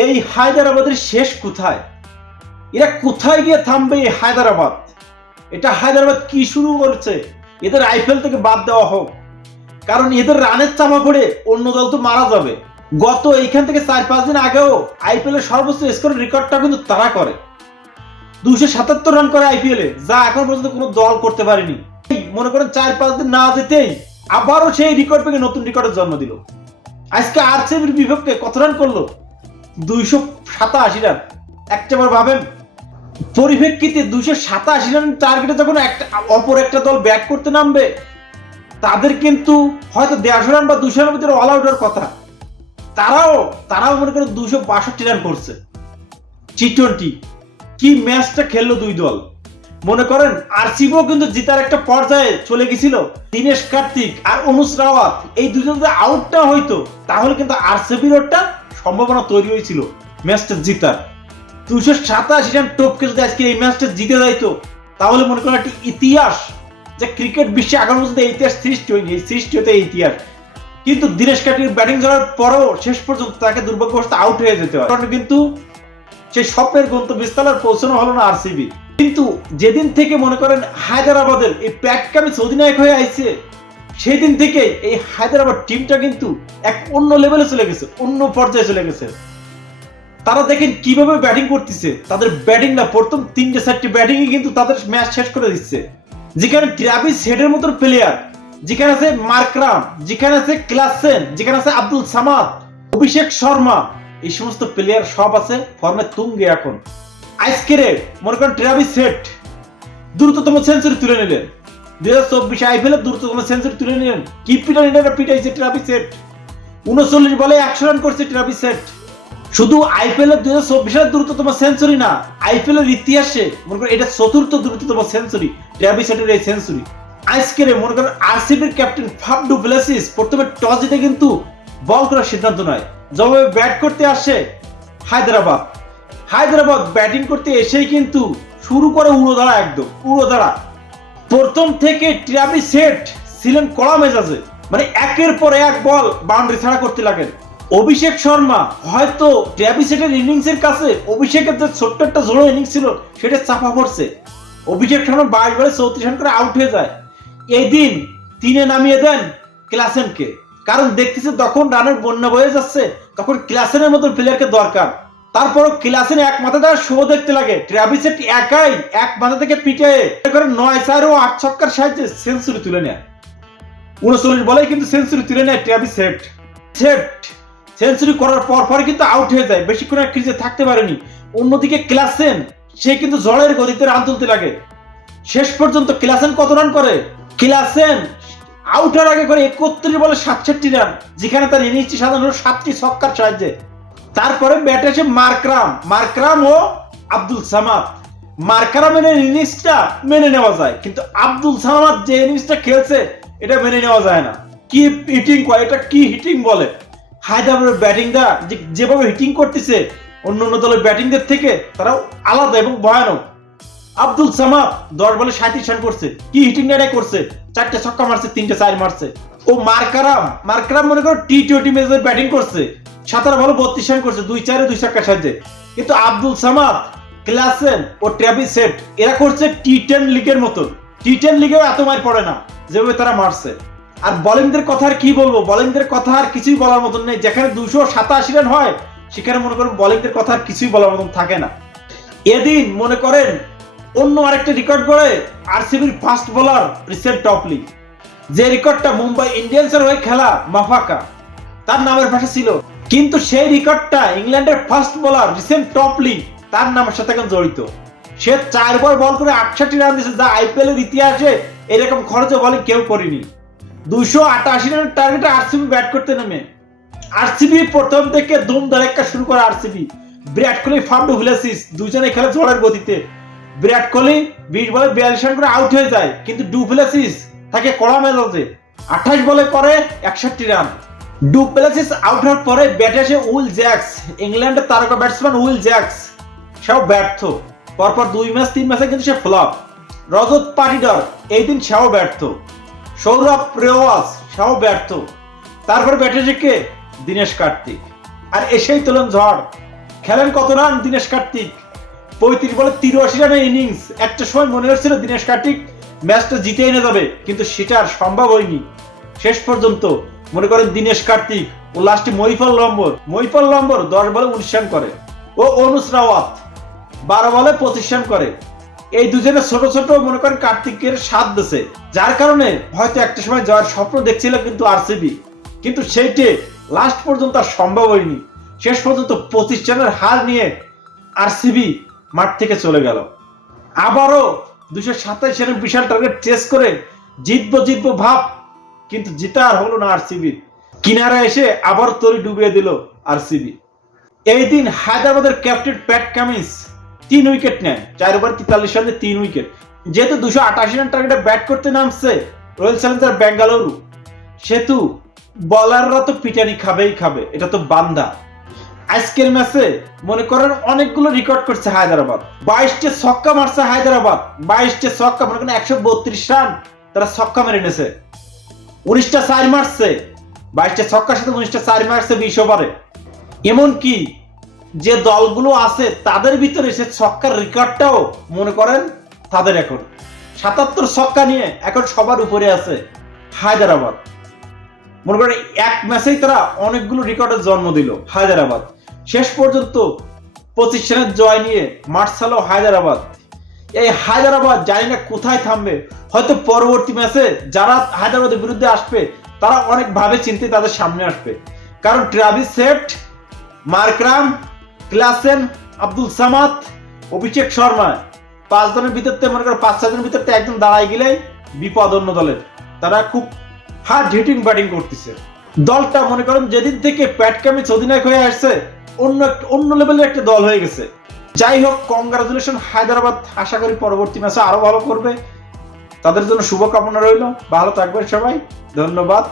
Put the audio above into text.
এই হায়দ্রাবাদের শেষ কোথায়? এরা কোথায় গিয়ে থামবে? এই হায়দ্রাবাদ, এটা হায়দ্রাবাদ কি শুরু করেছে? এদের আইপিএল থেকে বাদ দেওয়া হোক, কারণ এদের রানের চাপা পড়ে অন্য দল তো মারা যাবে। গত এইখান থেকে 4-5 দিন আগেও আইপিএল এর সর্বোচ্চ স্কোর রেকর্ডটা কিন্তু তারা করে 277 রান করে আইপিএল এ, যা এখন পর্যন্ত কোনো দল করতে পারেনি। মনে করেন 4-5 দিন না যেতেই আবারও সেই রেকর্ড ভেঙে নতুন রেকর্ডের জন্ম দিল। আজকে আরসিবির বিপক্ষে কত রান করলো? 287 রান। একটাবার ভাবেন, পরিপ্রেক্ষিতে 287 রান টার্গেটে যখন অপর একটা দল ব্যাট করতে নামবে, তাদের কিন্তু হয়তো 150 রান বা 200 রানের ভিতরে অল আউটের কথা। তারাও মনে করেন 262 রান করছে। টি-20 কি ম্যাচটা খেললো দুই দল। মনে করেন আরসিবিও কিন্তু জিতার একটা পর্যায়ে চলে গেছিল। দীনেশ কার্তিক আর অনুজ রাওয়াত এই দুজন যদি আউট না হইতো, তাহলে কিন্তু আরসিবির ওটা সম্ভাবনা তৈরি হয়েছিল ম্যাচটা জিতার। 287 রান টপকে যদি আজকে এই ম্যাচটা জিতে যাইতো, তাহলে মনে করেন একটা ইতিহাস, যে ক্রিকেট বিশ্বে আগামী পর্যন্ত ইতিহাস সৃষ্টি হয়নি, এই সৃষ্টি হতে ইতিহাস। কিন্তু দীনেশ কার্তিকের ব্যাটিং ধরার পরেও শেষ পর্যন্ত তাকে দুর্ভাগ্যবশত আউট হয়ে যেতে হয়। কিন্তু সেই স্বপ্নের গন্তব্যস্থলে পৌঁছানো হলো না আরসিবি। কিন্তু যেদিন থেকে মনে করেন হায়দ্রাবাদের এই প্যাট কামিন্স অধিনায়ক হয়ে আইছে, সেদিন থেকে এই হায়দ্রাবাদ টিমটা কিন্তু এক অন্য লেভেলে চলে গেছে, অন্য পর্যায়ে চলে গেছে। তারা দেখেন কিভাবে ব্যাটিং করতেছে। তাদের ব্যাটিং না, প্রথম 3-4টি ব্যাটিং কিন্তু তাদের ম্যাচ শেষ করে দিচ্ছে। যেখানে ট্রাভিস হেডের মতো প্লেয়ার, যেখানে আছে মার্করাম, যেখানে আছে ক্লাসেন, যেখানে আছে আব্দুল সামাদ, অভিষেক শর্মা, এই সমস্ত প্লেয়ার সব আছে ফর্মে তুঙ্গে এখন। আজকে মনে করেন ট্রাভিস হেড দ্রুততম সেঞ্চুরি তুলে নিলেন, 2024 আইপিএল এর দ্রুততম সেঞ্চুরি তুলে নিলেন। কি পিটাইছে ট্রাভিস হেড, 39 বলে 100 রান করছে ট্রাভিস হেড। শুধু আইপিএল এর 2024 এর দ্রুততম সেঞ্চুরি না, আইপিএল এর ইতিহাসে মনে করেন এটা চতুর্থ দ্রুততম সেঞ্চুরি ট্রাভিস হেডের এই সেঞ্চুরি। আজকে মনে করেন আরসিবির ক্যাপ্টেন ফাফ ডু প্লেসিস প্রথমে টস জিতে কিন্তু বল করার সিদ্ধান্ত নেয়। যবে ব্যাট করতে আসে হায়দ্রাবাদ ব্যাটিং করতে এসেই কিন্তু শুরু করে উড়োধারা, একদম উড়োধারা। প্রথম থেকে ট্রাভিস হেড ছিলেন কড়া মেজাজে, মানে একের পর এক বল বাউন্ডারি ছাড়া করতে লাগেন। অভিষেক শর্মা হয়তো ট্রাভিস হেডের ইনিংসের কাছে অভিষেকের যে ছোট্ট একটা ঝোড়ো ইনিংস ছিল সেটা চাপা পড়ছে। অভিষেক শর্মা 22 বলে 34 রান করে আউট হয়ে যায়। এই দিন 3-এ নামিয়ে দেন ক্লাসেনকে, কারণ দেখতেছে তখন রানের বন্যা বয়ে যাচ্ছে, তখন ক্লাসেনের মতো প্লেয়ারকে দরকার। তারপর ক্লাসেন এক মাথা দেওয়ার শো দেখতে লাগে, ট্রাভিস হেড একাই এক মাথা থেকে পিটে 9-4 ও 8 ছক্কার সাহায্যে সেঞ্চুরি তুলে নেয়। 39 বলেই কিন্তু সেঞ্চুরি তুলে নেয় ট্রাভিস হেড। সেঞ্চুরি করার পর কিন্তু আউট হয়ে যায়, বেশিক্ষণ আর ক্রিজে থাকতে পারেনি। অন্যদিকে ক্লাসেন, সে কিন্তু জলের গতিতে রান তুলতে লাগে। শেষ পর্যন্ত ক্লাসেন কত রান করে? ক্লাসেন আউট হওয়ার আগে করে 31 বলে 67 রান, যেখানে তার ইনিংসটি সাধারণত 7টি ছক্কার সাহায্যে। তারপরে ব্যাটে আসে মার্করাম ও আব্দুল সামাদ। মার্করামের ইনিংসটা মেনে নেওয়া যায়, কিন্তু আব্দুল সামাদ যে ইনিংসটা খেলছে এটা মেনে নেওয়া যায় না। কি হিটিং করে, এটা কি হিটিং বলে? হায়দ্রাবাদের ব্যাটিংটা যেভাবে হিটিং করতেছে অন্য দলের ব্যাটিংদের থেকে, তারাও আলাদা এবং ভয়ানক। আব্দুল সামাদ 10 বলে 37 রান করছে, কি হিটিং এটা করছে, 4টে ছক্কা মারছে, 3টে 4 মারছে। ও মার্করাম মনে করো টি-20 ম্যাচে ব্যাটিং করছে, 17 বলে 32 রান করছে, 2-4 2 ছক্কার সাহায্যে। কিন্তু আব্দুল সামাদ, ক্লাসেন ও ট্রাভিস হেড এরা করছে টি10 লিগের মতো। টি10 লিগেও এত মার পড়ে না যেভাবে তারা মারছে। আর বোলিংদের কথা আর কি বলবো, বোলিংদের কথা আর কিছুই বলার মতন নেই। যেখানে 287 রান হয়, সেখানে মনে করেন বোলিংদের কথা আর কিছুই বলার মতন থাকে না। এদিন মনে করেন অন্য আরেকটা রেকর্ড করে আরসিবির ফাস্ট বোলার রিসেন্ট টপলি, যে রেকর্ডটা মুম্বাই ইন্ডিয়ান্সের হয়ে খেলা মাফাকা তার নামের পাশে ছিল। কিন্তু সেই রেকর্ডটা ইংল্যান্ডের ফাস্ট বোলার রিসেন্ট টপলি তার নামের সাথে এখন জড়িত। সে 4 বার বল করে 68 রান দিয়েছে, যা আইপিএল এর ইতিহাসে এরকম খরচে বলে কেউ করেনি। 288 রানের টার্গেটে আরসিবি ব্যাট করতে নেমে, আরসিবি প্রথম থেকে দুম ধারাক্কা শুরু করে RCB. Virat Kohli, Faf du Plessis দুজনে খেলে ঝড়ের গতিতে। বিরাট কোহলি 20 বলে 42 রান করে আউট হয়ে যায়, কিন্তু ডু প্লেসিস তাকে কড়া মেজাজে 28 বলে করে 61 রান। ডু প্লেসিস আউট হওয়ার পরে ব্যাটে আসে উইল জ্যাক্স, ইংল্যান্ডের তারকা ব্যাটসম্যান উইল জ্যাক্স, সেও ব্যর্থ। পরপর 2-3 ম্যাচে কিন্তু সে ফ্লপ। রজত পাটিদার এই দিন সেও ব্যর্থ। সৌরভ রেওয়াজ সেও ব্যর্থ। তারপরে ব্যাটে আসে কে? দীনেশ কার্তিক। আর এসেই তোলেন ঝড়। খেলেন কত রান দীনেশ কার্তিক, 35 বলে 83 রানের ইনিংস। একটা সময় মনে হচ্ছিল দীনেশ কার্তিক ম্যাচটা জিতে এনে যাবে, কিন্তু সেটা আর সম্ভব হয়নি। শেষ পর্যন্ত মনে করেন দীনেশ কার্তিক ও লাস্টে মহিপাল লম্বর 10 বলে 19 রান করে, ও অনুজ রাওয়াত 12 বলে 25 রান করে। এই দুজনে ছোট ছোট মনে করেন কার্তিকের সাথ দিছে, যার কারণে হয়তো একটা সময় জয়ের স্বপ্ন দেখছিল কিন্তু আরসিবি, কিন্তু সেইটে লাস্ট পর্যন্ত আর সম্ভব হয়নি। শেষ পর্যন্ত 25 রানের হার নিয়ে আরসিবি মাঠ থেকে চলে গেল। আবারও 227 রানের বিশাল টার্গেট চেস করে জিতবো ভাব, কিন্তু জিতা আর হলো না আরসিবির। কিনারা এসে আবার তরি ডুবিয়ে দিল আরসিবি। এই দিন হায়দ্রাবাদের ক্যাপ্টেন প্যাট কামিন্স 3 উইকেট নেয়, 4 ওভার 43 রানে 3 উইকেট। যেহেতু 288 রান টার্গেটে ব্যাট করতে নামছে রয়্যাল চ্যালেঞ্জার বেঙ্গালুরু, সেহেতু বলাররা তো পিটানি খাবে, এটা তো বান্দা। আজকের ম্যাচে মনে করেন অনেকগুলো রেকর্ড করছে হায়দ্রাবাদ। 22টা ছক্কা মারছে হায়দ্রাবাদ, 22টা ছক্কা, মনে করেন 132 রান তারা ছক্কা মেরে নিয়েছে। 19টা 4 মারছে, 22টা ছক্কার সাথে 19টা 4 মারছে 20 ওভারে। এমনকি যে দলগুলো আছে তাদের ভিতরে সে ছক্কার রেকর্ডটাও মনে করেন তাদের এখন 77 ছক্কা নিয়ে এখন সবার উপরে আছে হায়দ্রাবাদ। মনে করেন এক ম্যাচেই তারা অনেকগুলো রেকর্ডের জন্ম দিল হায়দ্রাবাদ। শেষ পর্যন্ত 25 রানের জয় নিয়ে মাঠ ছাড়লো হায়দ্রাবাদ। এই হায়দ্রাবাদ জানি না কোথায় থামবে, হয়তো পরবর্তী ম্যাচে যারা হায়দ্রাবাদের বিরুদ্ধে আসবে তারা অনেক ভাবে চিন্তে তাদের সামনে আসবে, কারণ Travis Head, Markram, Klaasen, Abdul Samad, Abhishek Sharma 5 জনের ভিতরতে মনে করেন 5-6 জনের ভিতরতে একদম দাঁড়ায় গেলেই বিপদ অন্য দলের। তারা খুব হার্ড হিটিং ব্যাটিং করতেছে। দলটা মনে করেন যেদিন থেকে প্যাট কামিন্স অধিনায়ক হয়ে আসছে অন্য লেভেলের একটা দল হয়ে গেছে। যাই হোক, কংগ্রাচুলেশন হায়দ্রাবাদ, আশা করি পরবর্তী ম্যাচে আরো ভালো করবে। তাদের জন্য শুভকামনা রইল, ভালো থাকবেন সবাই, ধন্যবাদ।